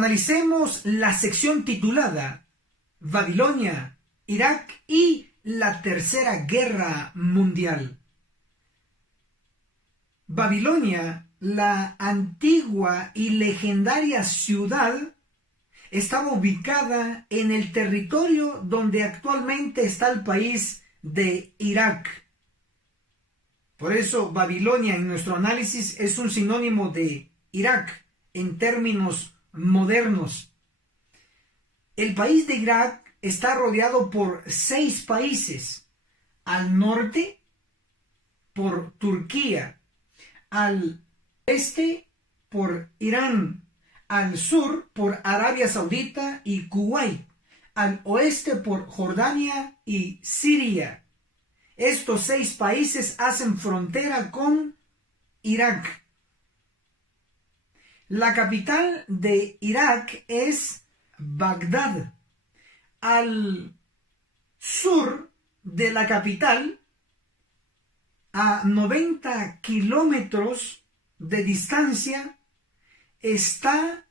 Analicemos la sección titulada Babilonia, Irak y la Tercera Guerra Mundial. Babilonia, la antigua y legendaria ciudad, estaba ubicada en el territorio donde actualmente está el país de Irak. Por eso Babilonia en nuestro análisis es un sinónimo de Irak en términos modernos. El país de Irak está rodeado por 6 países. Al norte por Turquía, al este por Irán, al sur por Arabia Saudita y Kuwait, al oeste por Jordania y Siria. Estos 6 países hacen frontera con Irak. La capital de Irak es Bagdad. Al sur de la capital, a 90 kilómetros de distancia, está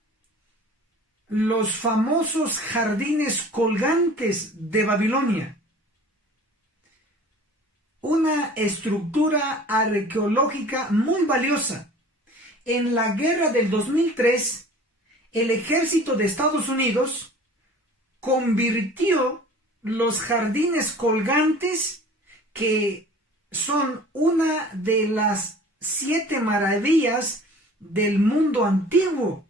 los famosos jardines colgantes de Babilonia, una estructura arqueológica muy valiosa. En la guerra del 2003, el ejército de Estados Unidos convirtió los jardines colgantes, que son una de las 7 maravillas del mundo antiguo,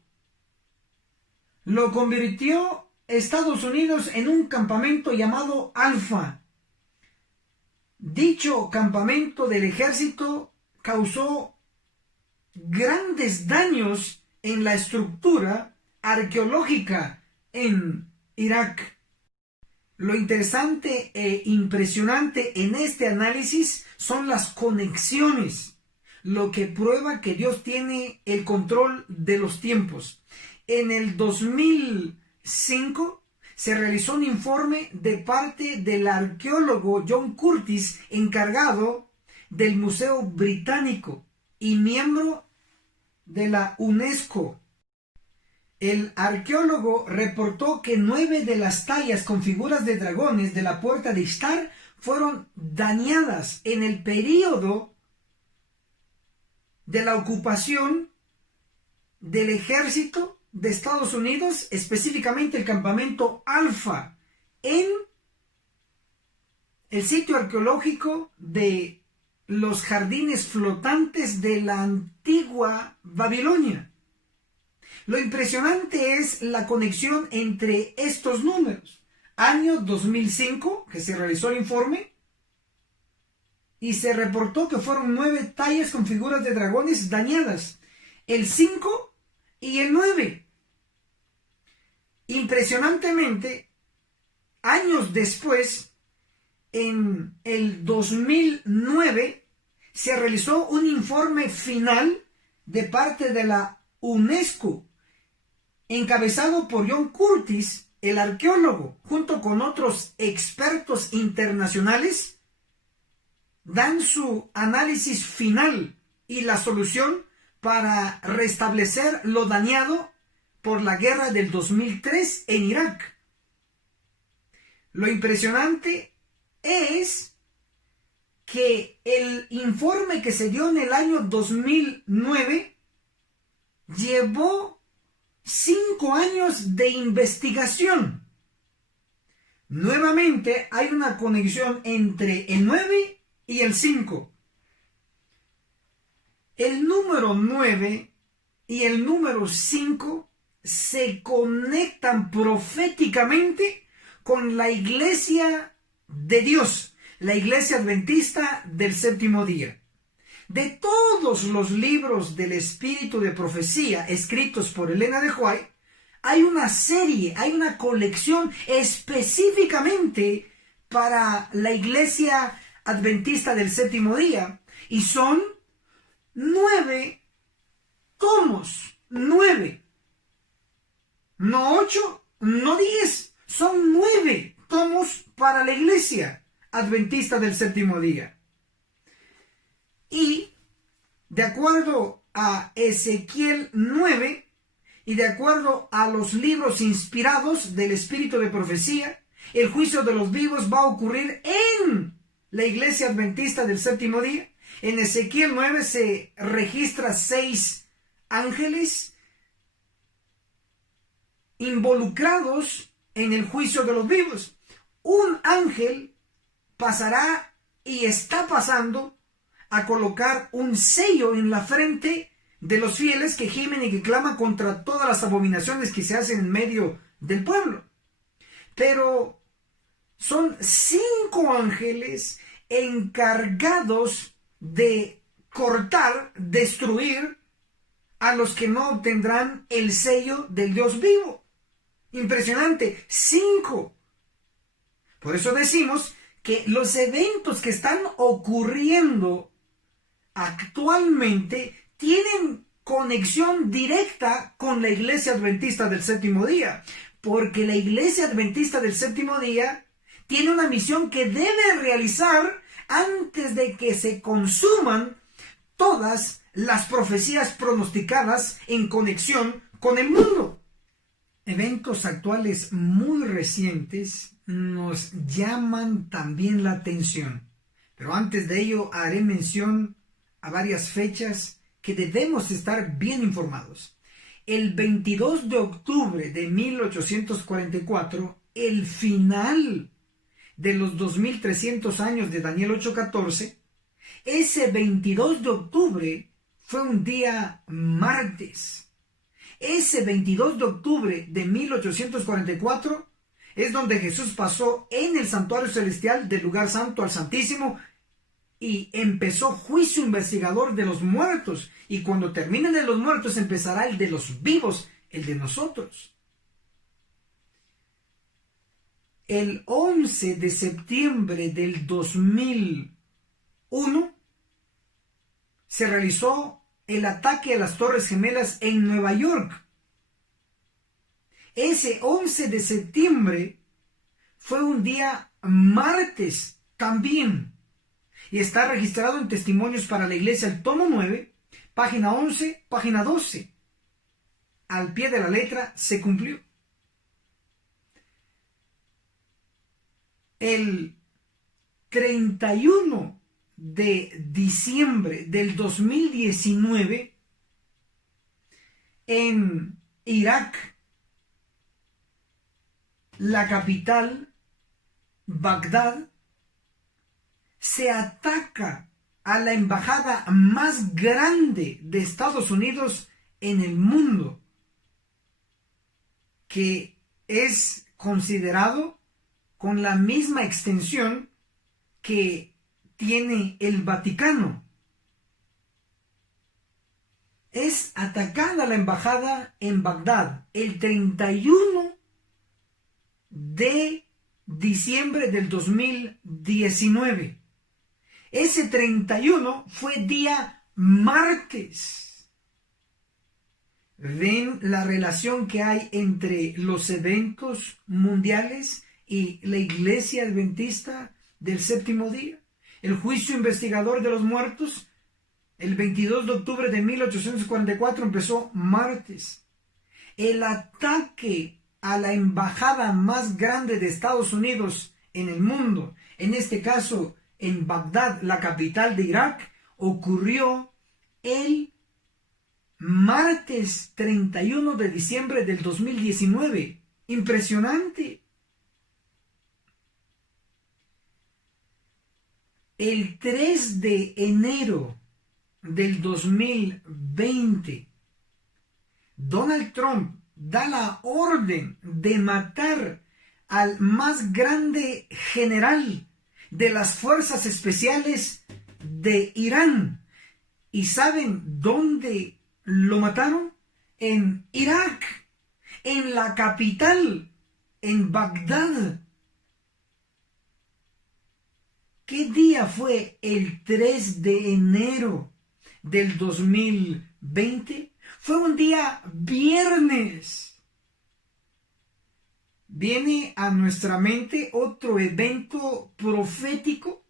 lo convirtió Estados Unidos en un campamento llamado Alfa. Dicho campamento del ejército causó grandes daños en la estructura arqueológica en Irak. Lo interesante e impresionante en este análisis son las conexiones, lo que prueba que Dios tiene el control de los tiempos. En el 2005 se realizó un informe de parte del arqueólogo John Curtis, encargado del Museo Británico y miembro de la UNESCO. El arqueólogo reportó que 9 de las tallas con figuras de dragones de la puerta de Ishtar fueron dañadas en el período de la ocupación del ejército de Estados Unidos, específicamente el campamento Alfa, en el sitio arqueológico de los jardines flotantes de la antigua Babilonia. Lo impresionante es la conexión entre estos números. Año 2005, que se realizó el informe, y se reportó que fueron 9 tallas con figuras de dragones dañadas. El 5 y el 9. Impresionantemente, años después, en el 2009, se realizó un informe final de parte de la UNESCO, encabezado por John Curtis, el arqueólogo, junto con otros expertos internacionales, dan su análisis final y la solución para restablecer lo dañado por la guerra del 2003 en Irak. Lo impresionante es que el informe que se dio en el año 2009 llevó 5 años de investigación. Nuevamente hay una conexión entre el 9 y el 5. El número 9 y el número 5 se conectan proféticamente con la iglesia de Dios, la iglesia adventista del séptimo día. De todos los libros del espíritu de profecía escritos por Elena de White, hay una serie, hay una colección específicamente para la iglesia adventista del séptimo día, y son 9 tomos, 9, no 8, no 10, son 9 tomos para la iglesia adventista del séptimo día. Y de acuerdo a Ezequiel 9, y de acuerdo a los libros inspirados del espíritu de profecía, el juicio de los vivos va a ocurrir en la iglesia adventista del séptimo día. En Ezequiel 9 se registra 6 ángeles involucrados en el juicio de los vivos. Un ángel pasará y está pasando a colocar un sello en la frente de los fieles que gimen y que claman contra todas las abominaciones que se hacen en medio del pueblo. Pero son 5 ángeles encargados de cortar, destruir a los que no obtendrán el sello del Dios vivo. Impresionante, 5. Por eso decimos que los eventos que están ocurriendo actualmente tienen conexión directa con la iglesia adventista del séptimo día, porque la iglesia adventista del séptimo día tiene una misión que debe realizar antes de que se consuman todas las profecías pronosticadas en conexión con el mundo. Eventos actuales muy recientes nos llaman también la atención, pero antes de ello haré mención a varias fechas que debemos estar bien informados. El 22 de octubre de 1844, el final de los 2300 años de Daniel 8:14, ese 22 de octubre fue un día martes. Ese 22 de octubre de 1844 es donde Jesús pasó en el santuario celestial del lugar santo al santísimo y empezó juicio investigador de los muertos. Y cuando termine de los muertos empezará el de los vivos, el de nosotros. El 11 de septiembre del 2001 se realizó el ataque a las Torres Gemelas en Nueva York. Ese 11 de septiembre fue un día martes también. Y está registrado en Testimonios para la Iglesia, el tomo 9, página 11, página 12. Al pie de la letra se cumplió. El 31 de diciembre del 2019, en Irak, la capital, Bagdad, se ataca a la embajada más grande de Estados Unidos en el mundo, que es considerado con la misma extensión que tiene el Vaticano. Es atacada la embajada en Bagdad el 31 de diciembre del 2019. Ese 31 fue día martes. ¿Ven la relación que hay entre los eventos mundiales y la iglesia adventista del séptimo día? El juicio investigador de los muertos, el 22 de octubre de 1844, empezó martes. El ataque a la embajada más grande de Estados Unidos en el mundo, en este caso en Bagdad, la capital de Irak, ocurrió el martes 31 de diciembre del 2019. Impresionante. El 3 de enero del 2020, Donald Trump da la orden de matar al más grande general de las fuerzas especiales de Irán. ¿Y saben dónde lo mataron? En Irak, en la capital, en Bagdad. ¿Qué día fue el 3 de enero del 2020? Fue un día viernes. Viene a nuestra mente otro evento profético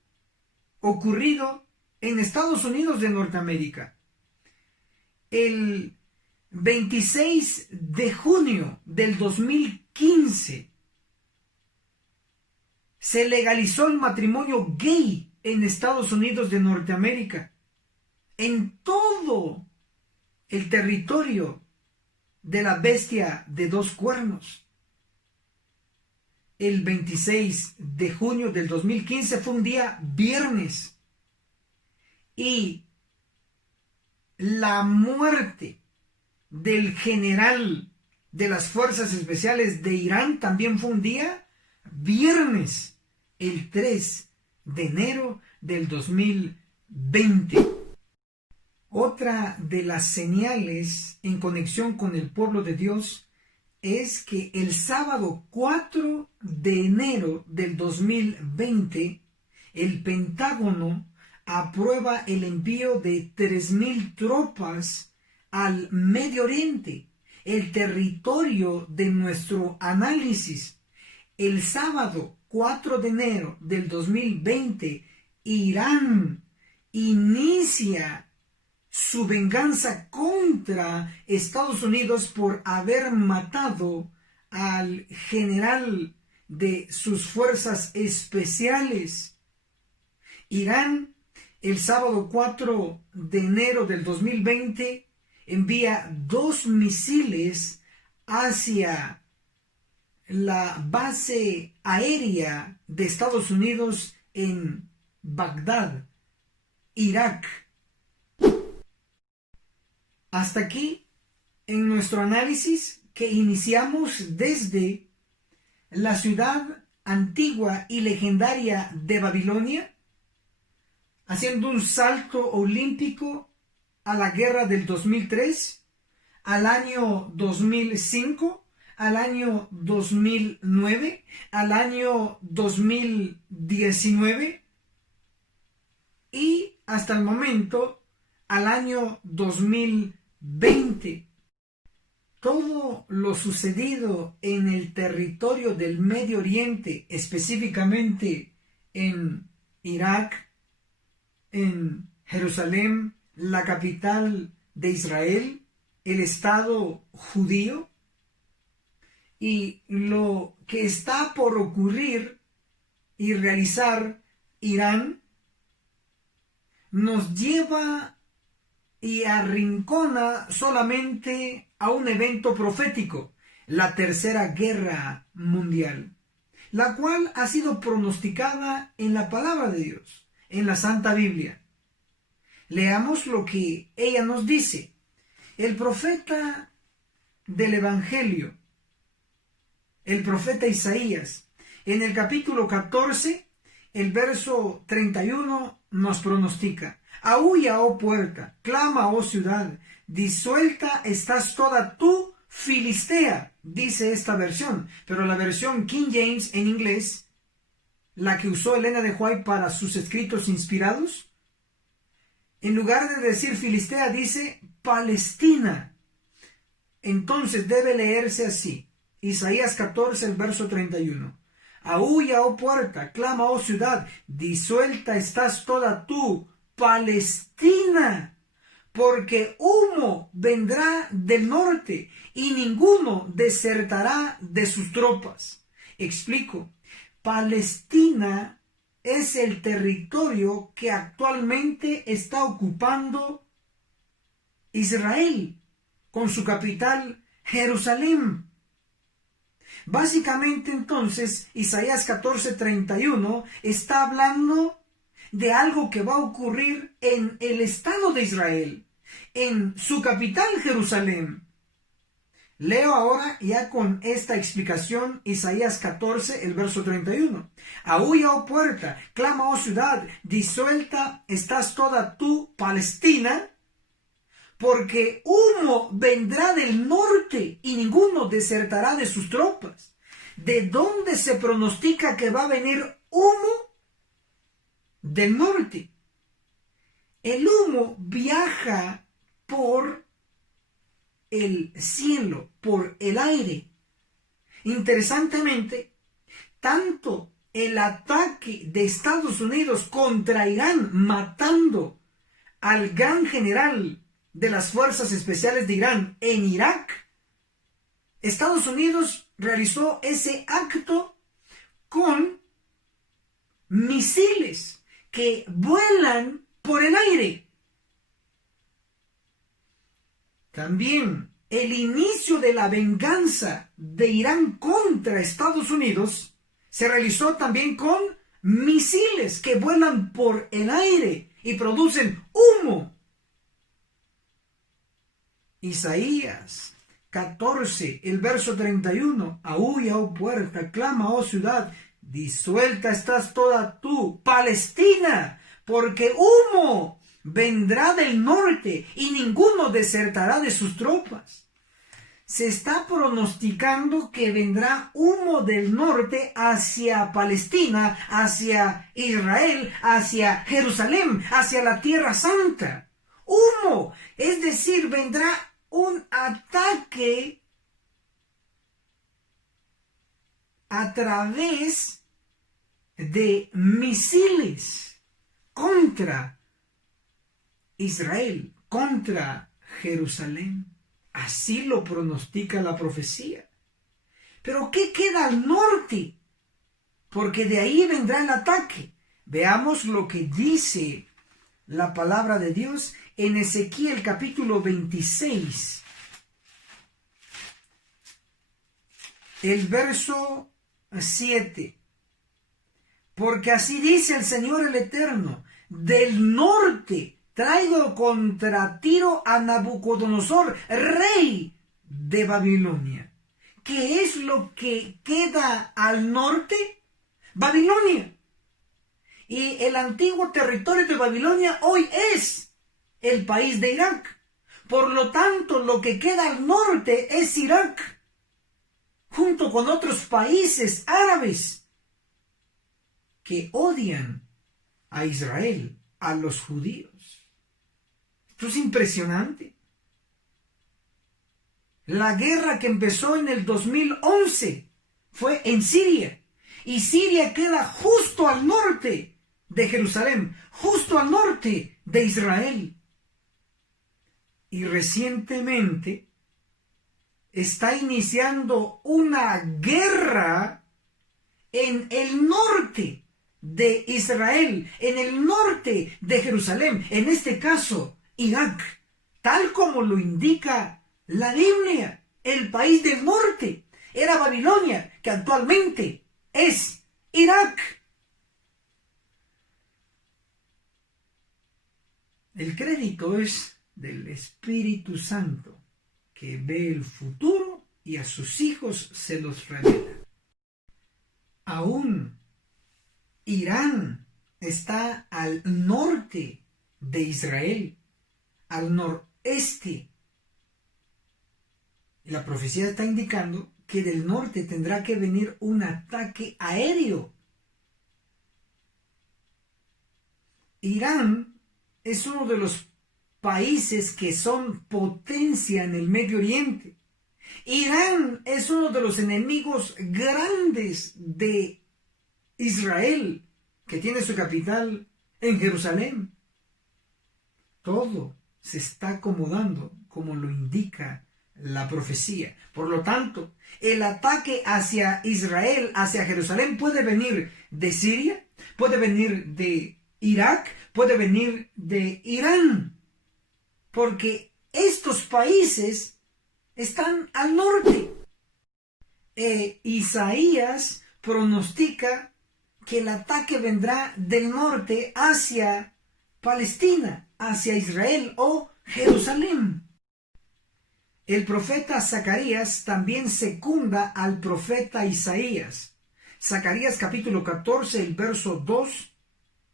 ocurrido en Estados Unidos de Norteamérica. El 26 de junio del 2015 se legalizó el matrimonio gay en Estados Unidos de Norteamérica, en todo el territorio de la bestia de dos cuernos. El 26 de junio del 2015 fue un día viernes y la muerte del general de las Fuerzas Especiales de Irán también fue un día viernes, el 3 de enero del 2020. Otra de las señales en conexión con el pueblo de Dios es que el sábado 4 de enero del 2020, el Pentágono aprueba el envío de 3,000 tropas al Medio Oriente, el territorio de nuestro análisis. El sábado 4 de enero del 2020, Irán inicia su venganza contra Estados Unidos por haber matado al general de sus fuerzas especiales. Irán, el sábado 4 de enero del 2020, envía 2 misiles hacia la base aérea de Estados Unidos en Bagdad, Irak. Hasta aquí en nuestro análisis que iniciamos desde la ciudad antigua y legendaria de Babilonia, haciendo un salto olímpico a la guerra del 2003, al año 2005, al año 2009, al año 2019 y hasta el momento al año 2020. Todo lo sucedido en el territorio del Medio Oriente, específicamente en Irak, en Jerusalén, la capital de Israel, el Estado judío, y lo que está por ocurrir y realizar Irán, nos lleva y arrincona solamente a un evento profético, la Tercera Guerra Mundial, la cual ha sido pronosticada en la palabra de Dios, en la Santa Biblia. Leamos lo que ella nos dice. El profeta del Evangelio, el profeta Isaías, en el capítulo 14, el verso 31 nos pronostica: aúlla, oh puerta, clama, oh ciudad, disuelta estás toda tú, Filistea, dice esta versión, pero la versión King James en inglés, la que usó Elena de White para sus escritos inspirados, en lugar de decir Filistea, dice Palestina. Entonces debe leerse así: Isaías 14, el verso 31. Aúlla, oh puerta, clama, oh ciudad, disuelta estás toda tú, Palestina, porque humo vendrá del norte y ninguno desertará de sus tropas. Explico. Palestina es el territorio que actualmente está ocupando Israel, con su capital Jerusalén. Básicamente entonces Isaías 14:31 está hablando de algo que va a ocurrir en el Estado de Israel, en su capital Jerusalén. Leo ahora ya con esta explicación Isaías 14, el verso 31. Aúlla, oh puerta, clama, oh ciudad, disuelta estás toda tú, Palestina, porque humo vendrá del norte y ninguno desertará de sus tropas. ¿De dónde se pronostica que va a venir humo? Del norte. El humo viaja por el cielo, por el aire. Interesantemente, tanto el ataque de Estados Unidos contra Irán, matando al gran general de las fuerzas especiales de Irán en Irak, Estados Unidos realizó ese acto con misiles que vuelan por el aire. También el inicio de la venganza de Irán contra Estados Unidos se realizó también con misiles que vuelan por el aire y producen humo. Isaías 14, el verso 31. Aúlla, oh puerta, clama, oh ciudad, disuelta estás toda tú, Palestina, porque humo vendrá del norte y ninguno desertará de sus tropas. Se está pronosticando que vendrá humo del norte hacia Palestina, hacia Israel, hacia Jerusalén, hacia la Tierra Santa. Humo, es decir, vendrá un ataque a través de misiles contra Israel, contra Jerusalén. Así lo pronostica la profecía. Pero ¿qué queda al norte? Porque de ahí vendrá el ataque. Veamos lo que dice la palabra de Dios en Ezequiel capítulo 26. El verso 7. Porque así dice el Señor el Eterno, del norte traigo contra Tiro a Nabucodonosor, rey de Babilonia. ¿Qué es lo que queda al norte? Babilonia. Y el antiguo territorio de Babilonia hoy es el país de Irak. Por lo tanto, lo que queda al norte es Irak, junto con otros países árabes que odian a Israel, a los judíos. Esto es impresionante. La guerra que empezó en el 2011 fue en Siria. Y Siria queda justo al norte de Jerusalén, justo al norte de Israel. Y recientemente está iniciando una guerra en el norte de Israel, en el norte de Jerusalén, en este caso Irak, tal como lo indica la Biblia. El país del norte era Babilonia, que actualmente es Irak. El crédito es del Espíritu Santo, que ve el futuro y a sus hijos se los revela. Aún Irán está al norte de Israel, al noreste. Y la profecía está indicando que del norte tendrá que venir un ataque aéreo. Irán es uno de los países que son potencia en el Medio Oriente. Irán es uno de los enemigos grandes de Israel, que tiene su capital en Jerusalén. Todo se está acomodando como lo indica la profecía. Por lo tanto, el ataque hacia Israel, hacia Jerusalén, puede venir de Siria, puede venir de Irak, puede venir de Irán, porque estos países están al norte. Isaías pronostica que el ataque vendrá del norte hacia Palestina, hacia Israel o Jerusalén. El profeta Zacarías también secunda al profeta Isaías. Zacarías capítulo 14, el verso 2,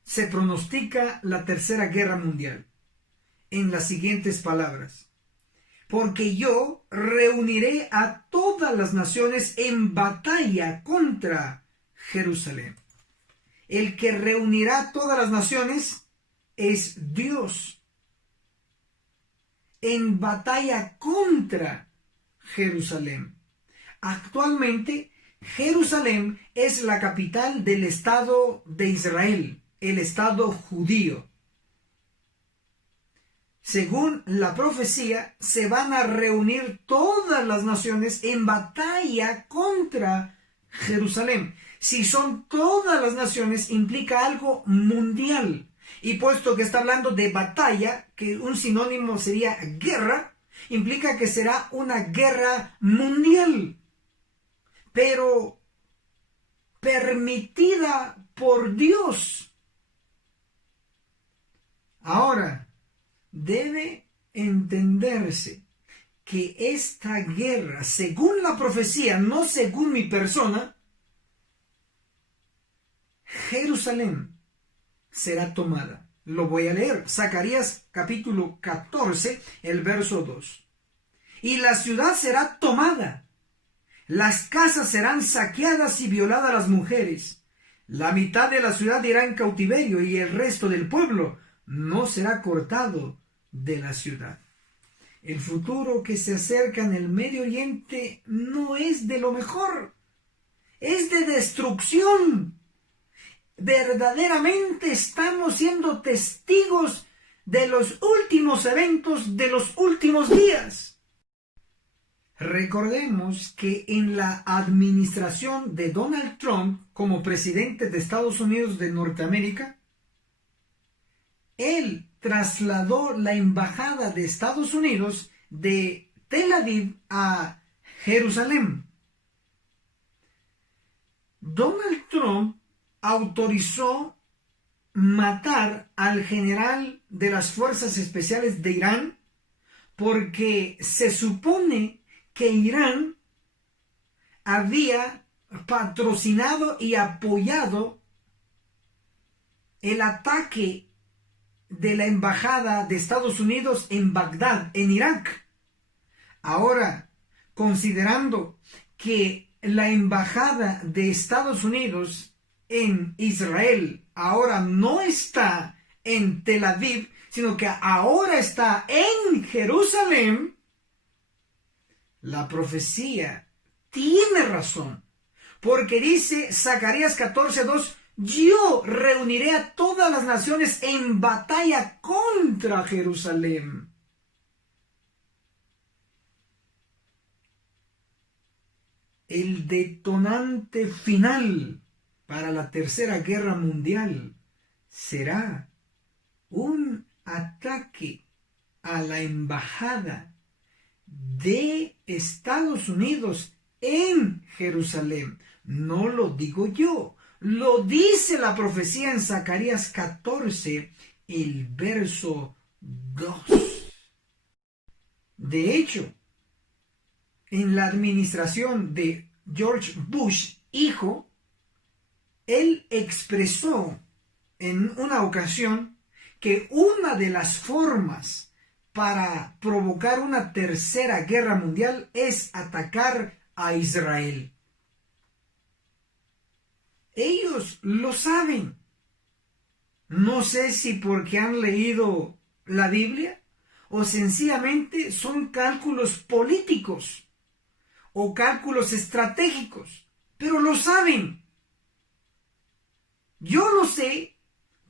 se pronostica la tercera guerra mundial en las siguientes palabras: porque yo reuniré a todas las naciones en batalla contra Jerusalén. El que reunirá a todas las naciones es Dios en batalla contra Jerusalén. Actualmente, Jerusalén es la capital del Estado de Israel, el Estado judío. según la profecía, se van a reunir todas las naciones en batalla contra Jerusalén. Si son todas las naciones, implica algo mundial. Y puesto que está hablando de batalla, que un sinónimo sería guerra, implica que será una guerra mundial, pero permitida por Dios. Ahora, debe entenderse que esta guerra, según la profecía, no según mi persona, Jerusalén será tomada. Lo voy a leer. Zacarías capítulo 14, el verso 2. Y la ciudad será tomada. Las casas serán saqueadas y violadas las mujeres. La mitad de la ciudad irá en cautiverio y el resto del pueblo no será cortado de la ciudad. El futuro que se acerca en el Medio Oriente no es de lo mejor. Es de destrucción. Verdaderamente estamos siendo testigos de los últimos eventos de los últimos días. Recordemos que en la administración de Donald Trump como presidente de Estados Unidos de Norteamérica, él trasladó la embajada de Estados Unidos de Tel Aviv a Jerusalén. Donald Trump autorizó matar al general de las fuerzas especiales de Irán porque se supone que Irán había patrocinado y apoyado el ataque de la embajada de Estados Unidos en Bagdad, en Irak. Ahora, considerando que la embajada de Estados Unidos en Israel ahora no está en Tel Aviv, sino que ahora está en Jerusalén, la profecía tiene razón, porque dice Zacarías 14:2, yo reuniré a todas las naciones en batalla contra Jerusalén. El detonante final para la Tercera Guerra Mundial será un ataque a la embajada de Estados Unidos en Jerusalén. No lo digo yo, lo dice la profecía en Zacarías 14, el verso 2. De hecho, en la administración de George Bush, hijo, él expresó en una ocasión que una de las formas para provocar una tercera guerra mundial es atacar a Israel. Ellos lo saben. No sé si porque han leído la Biblia o sencillamente son cálculos políticos o cálculos estratégicos, pero lo saben. Yo lo sé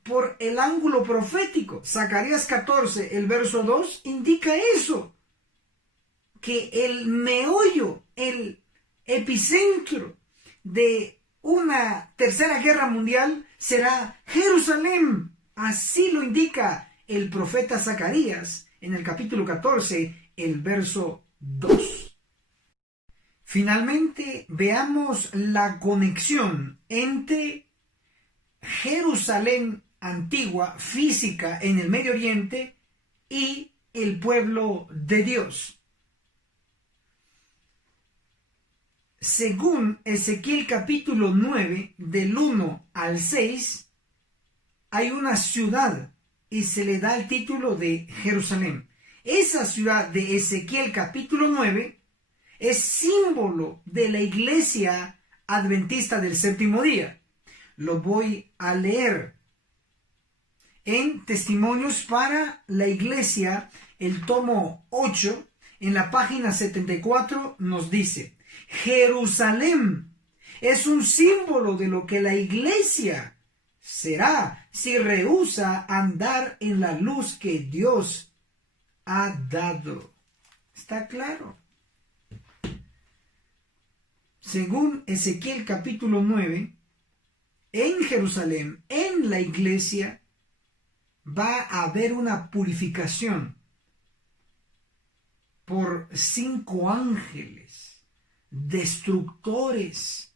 por el ángulo profético. Zacarías 14, el verso 2, indica eso, que el meollo, el epicentro de una tercera guerra mundial será Jerusalén. Así lo indica el profeta Zacarías en el capítulo 14, el verso 2. Finalmente, veamos la conexión entre Jerusalén antigua, física en el Medio Oriente, y el pueblo de Dios. Según Ezequiel capítulo 9, del 1 al 6, hay una ciudad y se le da el título de Jerusalén. Esa ciudad de Ezequiel capítulo 9 es símbolo de la iglesia adventista del séptimo día. Lo voy a leer en Testimonios para la Iglesia, el tomo 8, en la página 74, nos dice: Jerusalén es un símbolo de lo que la iglesia será si rehúsa andar en la luz que Dios ha dado. ¿Está claro? Según Ezequiel capítulo 9, en Jerusalén, en la iglesia, va a haber una purificación por 5 ángeles destructores.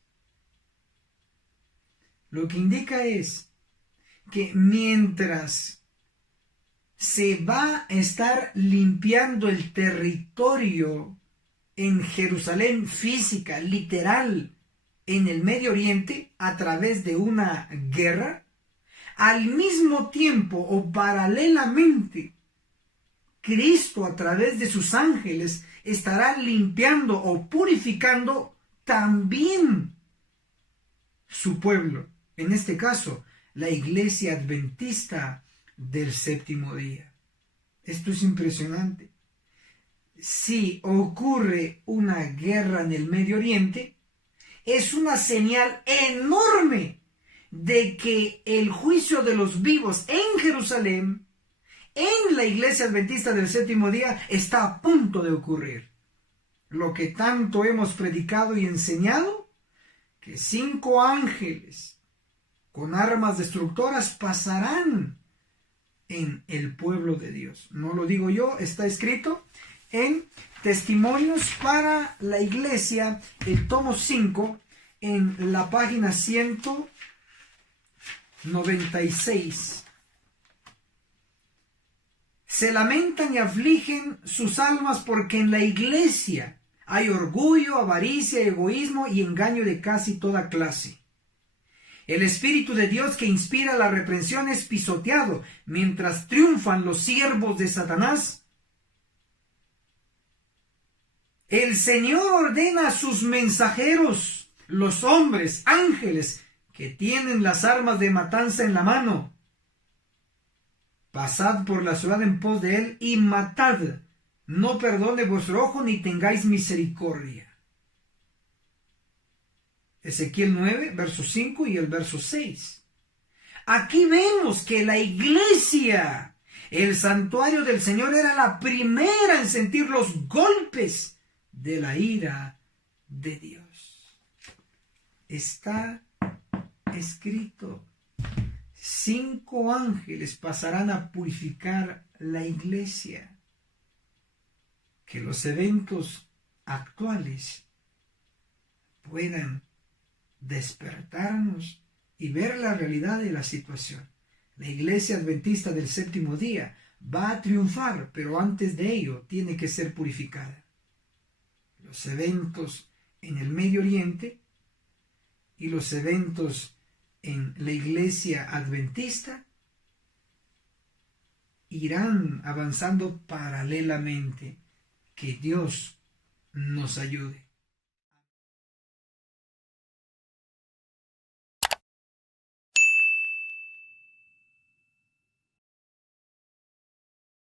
Lo que indica es que mientras se va a estar limpiando el territorio en Jerusalén física, literal, en el Medio Oriente, a través de una guerra, al mismo tiempo o paralelamente, Cristo a través de sus ángeles estará limpiando o purificando también su pueblo. En este caso, la iglesia adventista del séptimo día. Esto es impresionante. Si ocurre una guerra en el Medio Oriente, es una señal enorme de que el juicio de los vivos en Jerusalén, en la iglesia adventista del séptimo día, está a punto de ocurrir. Lo que tanto hemos predicado y enseñado, que 5 ángeles con armas destructoras pasarán en el pueblo de Dios. No lo digo yo, está escrito en Testimonios para la Iglesia, el tomo 5, en la página 196. Se lamentan y afligen sus almas porque en la iglesia hay orgullo, avaricia, egoísmo y engaño de casi toda clase. El Espíritu de Dios que inspira la reprensión es pisoteado mientras triunfan los siervos de Satanás. El Señor ordena a sus mensajeros, los hombres, ángeles, que tienen las armas de matanza en la mano. Pasad por la ciudad en pos de él y matad. No perdone vuestro ojo ni tengáis misericordia. Ezequiel 9, verso 5 y el verso 6. Aquí vemos que la iglesia, el santuario del Señor, era la primera en sentir los golpes de la ira de Dios. Está escrito: 5 ángeles pasarán a purificar la iglesia. Que los eventos actuales puedan despertarnos y ver la realidad de la situación. La iglesia adventista del séptimo día va a triunfar, pero antes de ello tiene que ser purificada. Los eventos en el Medio Oriente y los eventos en la iglesia adventista irán avanzando paralelamente. Que Dios nos ayude.